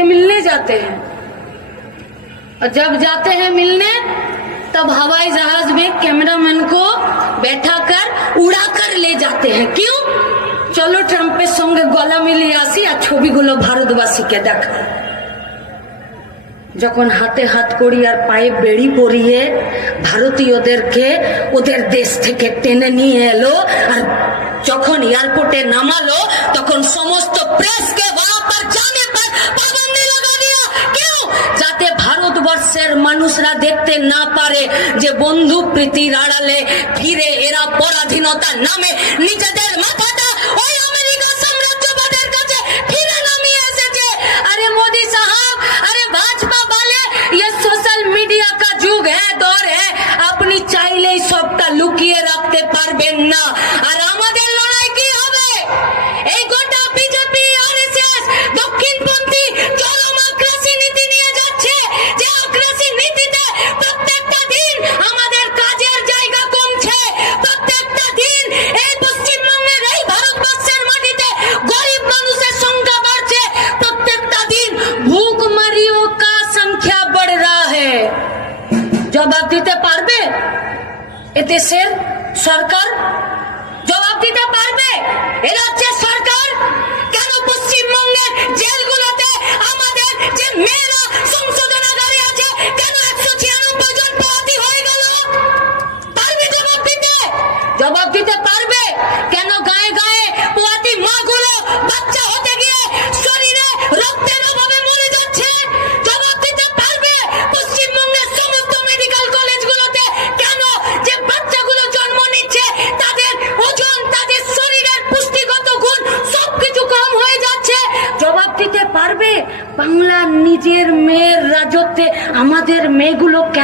उनसे मिलने जाते हैं, और जब जाते हैं मिलने तब हवाई जहाज में कैमरामैन को बैठाकर उड़ाकर ले जाते हैं। क्यों? चलो ट्राम्पेर संगे गला मिलिए आसि और छबिगुलो भारतवासी के देखा। যখন হাতে হাত করি আর পায়ে বেড়ি পরিয়ে ভারতীয়দেরকে ওদের দেশ থেকে টেনে নিয়ে এলো, আর যখন এয়ারপোর্টে নামালো তখন সমস্ত প্রেসকে वहां पर जाने पर पाबंदी लगा दिया। क्यों? যাতে ভারতবর্ষের মানুষরা দেখতে না পারে যে বন্ধু প্রীতির আড়ালে ফিরে এরা পরাধীনতার নামে নিজেদের মাথাটা ওই আমেরিকা সাম্রাজ্যবাদের কাছে ফিরে নামিয়ে এসেছে। আরে মোদি সাহেব, আরে ভাজপা ये सोशल मीडिया का जुग है, दौर है, अपनी चाइले सबटा लुकिए रखते पारबेन ना। और आमादेर लड़ाई की होबे? এই গোটা বিজেপি আরএসএস দক্ষিণপন্থী চরম আগ্রাসী নীতি নিয়ে যাচ্ছে, যে আগ্রাসী নীতিতে প্রত্যেকটা দিন আমাদের কাজের জায়গা কমছে, প্রত্যেকটা দিন এই পশ্চিমবঙ্গের এই ভারতবর্ষের মাটিতে গরিব মানুষের সংখ্যা বাড়ছে, প্রত্যেকটা দিন ভুখমরিयों का संख्या बढ़ रहा है। জবাব দিতে পারবে এ দেশের সরকার? জবাব দিতে পারবে এ রাজ্যের সরকার? কেন পশ্চিমবঙ্গের জেলগুলোতে আমাদের যে মেয়েরা সংশোধনাগারে আছে, কেন 196 জন পোয়াতি হয়ে গেল? পারবে জবাব দিতে? জবাব দিতে পারবে কেন গায়ে গায়ে পোয়াতি মাগুলো বাচ্চা হতে গিয়ে শরীরে রক্তের অভাবে মরে যাচ্ছে? জবাব দিতে পারবে পশ্চিমবঙ্গের সমস্ত মেডিকেল কলেজগুলোতে কেন যে বাচ্চাগুলো জন্ম নিচ্ছে তাদের ওজন, তাদের শরীরের পুষ্টিগত গুণ সবকিছু কম হয়ে যাচ্ছে? জবাব দিতে পারবে বাংলার নিজের মেয়ের রাজত্বে আমাদের মেয়েগুলো কেন